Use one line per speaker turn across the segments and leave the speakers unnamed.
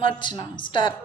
మర్చిన
star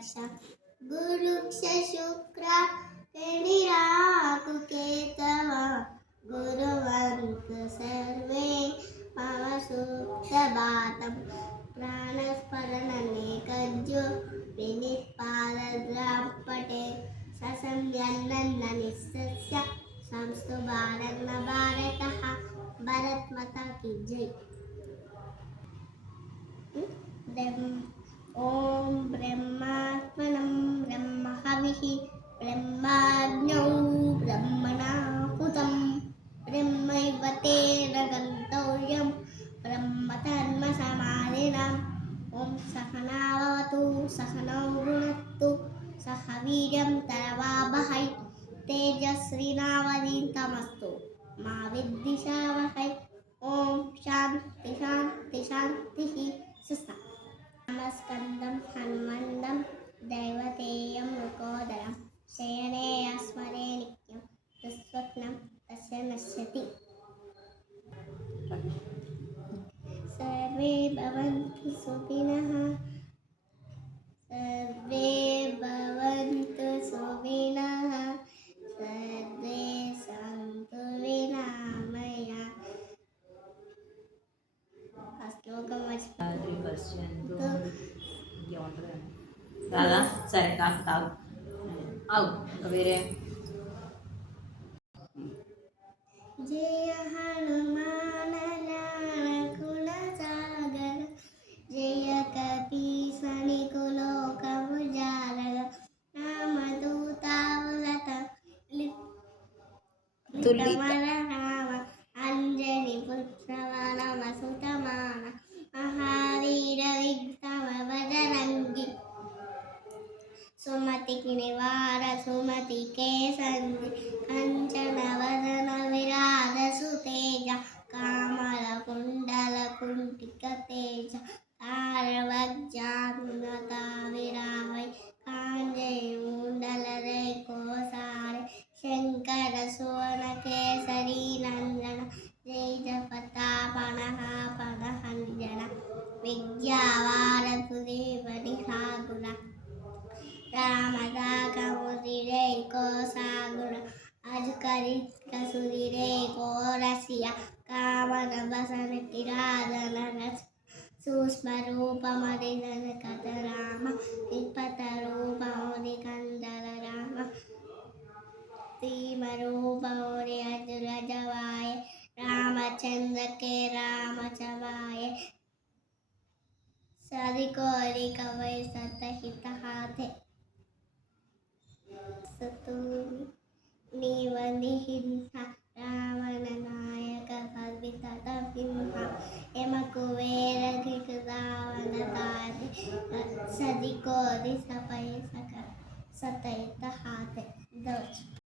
దశ గురుక్ష శుక్ర కెడిరాకు కేతవ. గురువంత survey మమ సూక్తబాతం ప్రాణస్మరణ నేకజ్జో వినిపాదద్రాంపటే ససంజన్న నిస్సస్య సంస్థ భారత భారత. భారత్కి జై. ఓం బ్రహ్మ ब्रह्महविः ब्रह्माज्ञौ ब्रह्मणाहुतं ब्रह्मैव तेन गन्तव्यं ब्रह्मधर्मसमाधिनम् ॐ सहनावतु सहनौ भुनक्तु सह वीर्यं तरवावहै तेजस्विनावदीतमस्तु मा विद्विषावहै ॐ शान्ति शान्ति शान्तिः सुस्ता नमस्कन्दं हनुमन्दं दैवतेयं तस्य नश्यति सर्वे भवन्तु सुखिनः सर्वे भवन्तु सुखिनः सर्वे सन्तु विनामया ఆ శ్లోకం మర్చిపోయి
రాదా సరే నాకు తాగు ఆగు ఇంకా వేరే
జయ హనుమాన కుల సాగర జయ కపి సని కులోకము జారగ రామదూతావలత
తులిత.
సుమతి సూక్ష్మరూపమదిగల కథ రామ నిపత రూపమోది కందల రామ తీమరూపమోది అజురజవాయ రామచంద్రకే రామచవాయ సరికోరి కవై సతహిత హాథే సతూ నీవని హింస